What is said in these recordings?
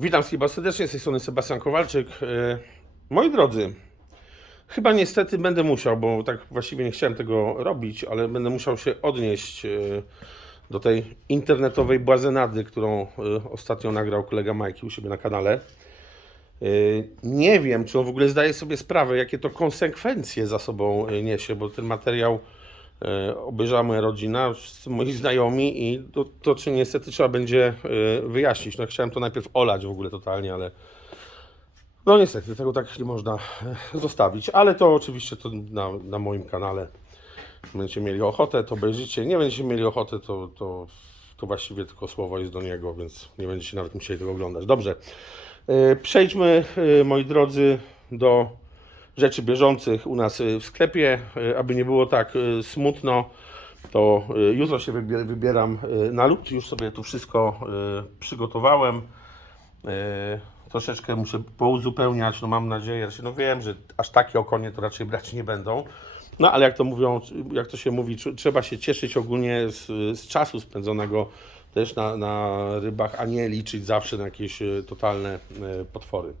Witam chyba serdecznie, z tej strony Sebastian Kowalczyk. E, Moi drodzy, chyba niestety będę musiał, bo tak właściwie nie chciałem tego robić, ale będę musiał się odnieść e, do tej internetowej błazenady, którą e, ostatnio nagrał kolega Majki u siebie na kanale. Nie wiem, czy on w ogóle zdaje sobie sprawę, jakie to konsekwencje za sobą niesie, bo ten materiał obejrzała moja rodzina, moi znajomi i to, to czy niestety trzeba będzie e, wyjaśnić. No chciałem to najpierw olać w ogóle totalnie, ale no niestety tego tak nie można e, zostawić, ale to oczywiście to na, na moim kanale będziecie mieli ochotę, to obejrzycie. Nie będziecie mieli ochoty, to, to, to właściwie tylko słowo jest do niego, więc nie będziecie nawet musieli tego oglądać. Dobrze. E, Przejdźmy, e, moi drodzy, do rzeczy bieżących u nas e, w sklepie. E, Aby nie było tak e, smutno, to jutro się wybie- wybieram na lód. Już sobie tu wszystko przygotowałem. Troszeczkę muszę pouzupełniać, no mam nadzieję, znaczy, no wiem, że aż takie okonie to raczej brać nie będą. No ale jak to mówią, jak to się mówi, tr- trzeba się cieszyć ogólnie z, z czasu spędzonego też na, na rybach, a nie liczyć zawsze na jakieś totalne potwory.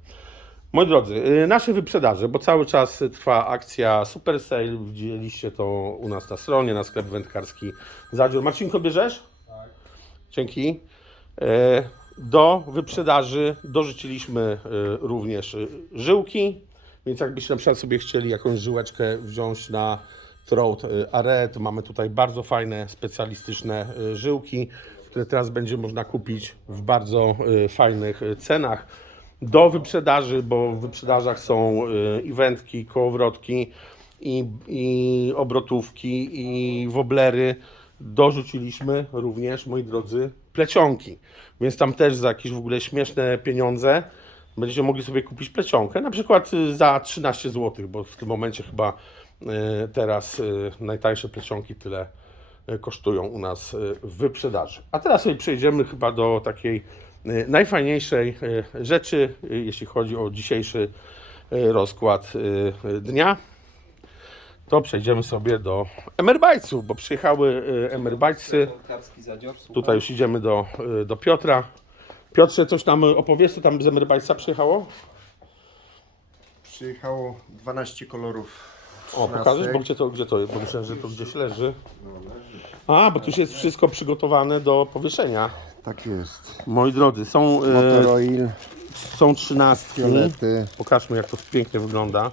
Moi drodzy, y, nasze wyprzedaże, bo cały czas trwa akcja Super Sale, widzieliście to u nas na stronie, na sklep wędkarski Zadzior. Marcinko, bierzesz? Tak. Dzięki. E, Do wyprzedaży dorzuciliśmy e, również żyłki, więc jakbyście na przykład sobie chcieli jakąś żyłeczkę wziąć na throat are, to mamy tutaj bardzo fajne, specjalistyczne żyłki, które teraz będzie można kupić w bardzo fajnych cenach do wyprzedaży, bo w wyprzedażach są y, i wędki, kołowrotki, i, i obrotówki, i woblery. Dorzuciliśmy również, moi drodzy, plecionki. Więc tam też za jakieś w ogóle śmieszne pieniądze będziecie mogli sobie kupić plecionkę, na przykład y, za 13 zł, bo w tym momencie chyba y, teraz y, najtańsze plecionki tyle y, kosztują u nas y, w wyprzedaży. A teraz sobie przejdziemy chyba do takiej y, najfajniejszej y, rzeczy, y, jeśli chodzi o dzisiejszy rozkład dnia. To przejdziemy sobie do Emerbajców, bo przyjechały Emerbajcy. Tutaj już idziemy do, do Piotra. Piotrze, coś tam opowiesz, co tam z Emerbajca przyjechało? Przyjechało 12 kolorów. O, 13. pokażesz? Bo gdzie to, gdzie to jest? Bo myślę, że to gdzieś leży. A, bo tu już jest wszystko przygotowane do powieszenia. Tak jest. Moi drodzy, są, Motoroil, są trzynastki. fiolety, Pokażmy, jak to pięknie wygląda.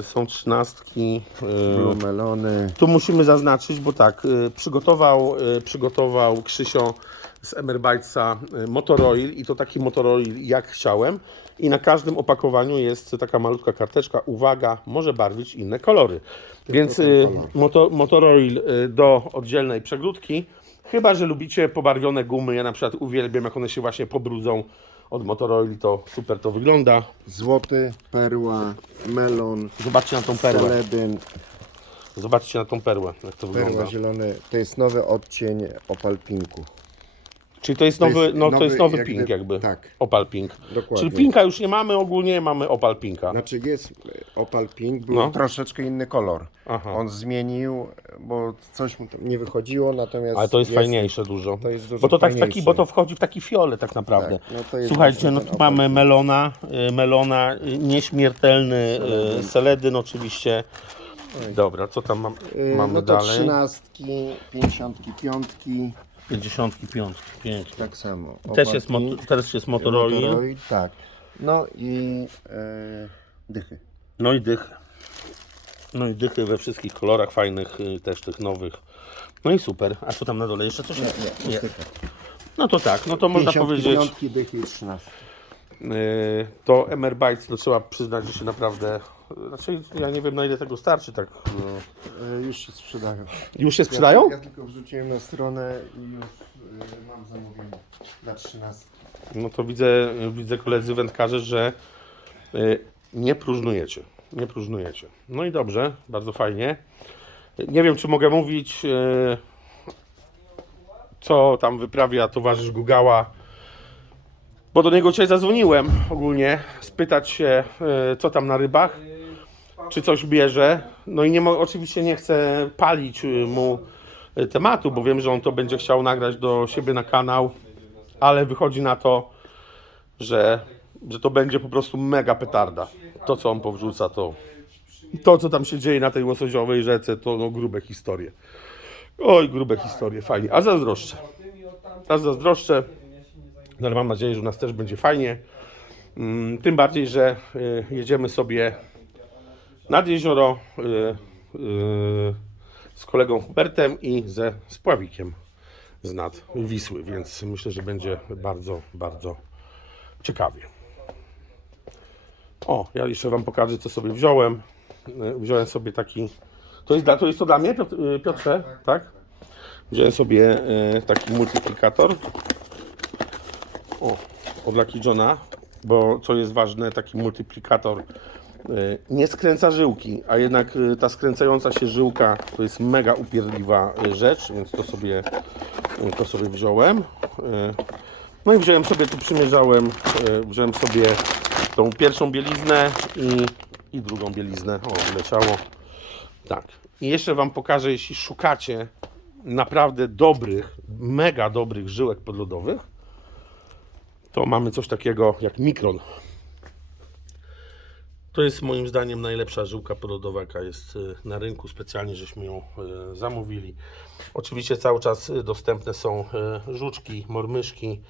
Y, Są trzynastki. blue melony. Tu musimy zaznaczyć, bo tak, y, przygotował, y, przygotował Krzysio z Emerbajca y, Motoroil i to taki Motoroil jak chciałem. I na każdym opakowaniu jest taka malutka karteczka, uwaga, może barwić inne kolory. Więc y, moto, Motoroil y, do oddzielnej przegródki. Chyba, że lubicie pobarwione gumy, ja na przykład uwielbiam, jak one się właśnie pobrudzą od Motoroil, to super to wygląda. Złoty, perła, melon, Zobaczcie na tą perłę. saledyn, Zobaczcie na tą perłę, jak to wygląda. perła zielony. To jest nowy odcień opal pinku. Czyli to jest nowy, jest no, to nowy jest nowy jakby- pink jakby. tak. Opal pink. Dokładnie. Czyli pinka już nie mamy ogólnie, mamy opal pinka. Znaczy jest opal pink, był No. troszeczkę inny kolor. Aha. On zmienił, bo coś mu tam nie wychodziło, natomiast Ale to jest, fajniejsze dużo. to jest dużo bo to tak w taki, fajniejsze. bo to wchodzi w taki fiolet tak naprawdę. Tak, no to jest Słuchajcie, właśnie no ten tu opal mamy melona, y, melona, y, nieśmiertelny seledyn, seledyn oczywiście. Dobra, co tam mam, Yy, mamy no to dalej? trzynastki, pięćdziesiątki, piątki, 55, pięknie. tak samo. Też jest, pink. mot- też jest Motoroil. Motoroid, tak. No i e, dychy. No i dychy. No i dychy we wszystkich kolorach fajnych, y, też tych nowych. No i super. A co tam na dole? Jeszcze coś? Nie, nie, dychy. No to tak, no to można powiedzieć, dychy i trzynastki. y, to MR Bytes, no trzeba przyznać, że się naprawdę, raczej ja nie wiem na ile tego starczy, tak. no. E, już się sprzedają. Już się sprzedają? Ja, ja tylko wrzuciłem na stronę i już e, mam zamówienie dla trzynastki. No to widzę, widzę koledzy wędkarze, że y, nie próżnujecie. Nie próżnujecie. No i dobrze, bardzo fajnie. Nie wiem, czy mogę mówić, y, co tam wyprawia towarzysz Gugała, bo do niego dzisiaj zadzwoniłem ogólnie, spytać się, y, co tam na rybach, czy coś bierze. No i nie oczywiście nie chcę palić y, mu tematu, bo wiem, że on to będzie chciał nagrać do siebie na kanał, ale wychodzi na to, że, że to będzie po prostu mega petarda. To, co on powrzuca, to to, co tam się dzieje na tej łosoziowej rzece, to no, grube historie. Oj, grube historie, fajnie. A zazdroszczę. A zazdroszczę. No, ale mam nadzieję, że u nas też będzie fajnie. Mm, Tym bardziej, że y, jedziemy sobie nad jezioro y, y, z kolegą Hubertem i ze Spławikiem z nad Wisły, więc myślę, że będzie bardzo, bardzo ciekawie. O, ja jeszcze Wam pokażę, co sobie wziąłem. Y, Wziąłem sobie taki. To jest, dla, to jest to dla mnie, y, Piotrze? Tak? Wziąłem sobie y, taki multiplikator. O, od Lucky Johna, bo co jest ważne, taki multiplikator nie skręca żyłki, a jednak ta skręcająca się żyłka to jest mega upierdliwa rzecz, więc to sobie, to sobie wziąłem. No i wziąłem sobie, tu przymierzałem, wziąłem sobie tą pierwszą bieliznę i, i drugą bieliznę. O, leciało. Tak. I jeszcze Wam pokażę, jeśli szukacie naprawdę dobrych, mega dobrych żyłek podlodowych, to mamy coś takiego jak mikron. To jest moim zdaniem najlepsza żyłka podlodowa, jaka jest y, na rynku. Specjalnie żeśmy ją y, zamówili. Oczywiście cały czas y, dostępne są żuczki, mormyszki.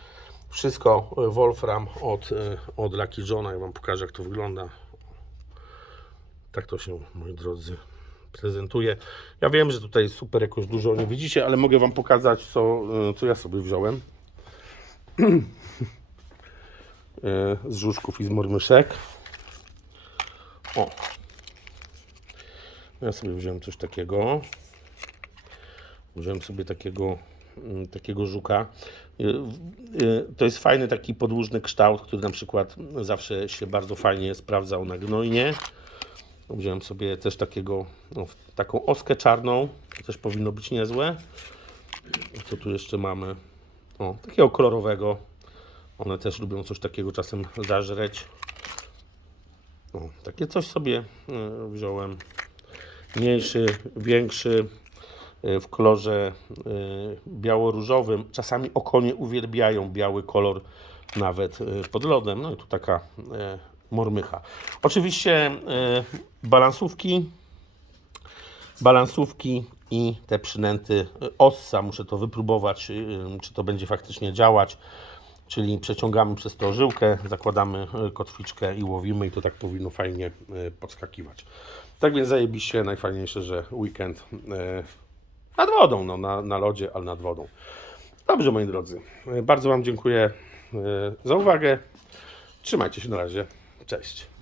Wszystko y, Wolfram od, y, od Lucky Johna. Ja Wam pokażę jak to wygląda. Tak to się, moi drodzy, prezentuje. Ja wiem, że tutaj super jakoś dużo nie widzicie, ale mogę Wam pokazać, co, y, co ja sobie wziąłem. Z żuczków i z mormyszek. O. Ja sobie wziąłem coś takiego. Wziąłem sobie takiego, mm, takiego żuka. Y, y, To jest fajny taki podłużny kształt, który na przykład zawsze się bardzo fajnie sprawdzał na gnojnie. Wziąłem sobie też takiego, no, taką oskę czarną. To też powinno być niezłe. Co tu jeszcze mamy? O, takiego kolorowego. One też lubią coś takiego czasem zażreć. O, takie coś sobie e, wziąłem. Mniejszy, większy, w kolorze e, biało-różowym. Czasami okonie uwielbiają biały kolor nawet e, pod lodem. No i tu taka mormycha. Oczywiście balansówki, balansówki i te przynęty ossa. Muszę to wypróbować, czy to będzie faktycznie działać. Czyli przeciągamy przez to żyłkę, zakładamy kotwiczkę i łowimy i to tak powinno fajnie podskakiwać. Tak więc zajebiście, najfajniejsze, że weekend nad wodą, no, na, na lodzie, ale nad wodą. Dobrze, moi drodzy. Bardzo Wam dziękuję e, za uwagę. Trzymajcie się na razie. Cześć.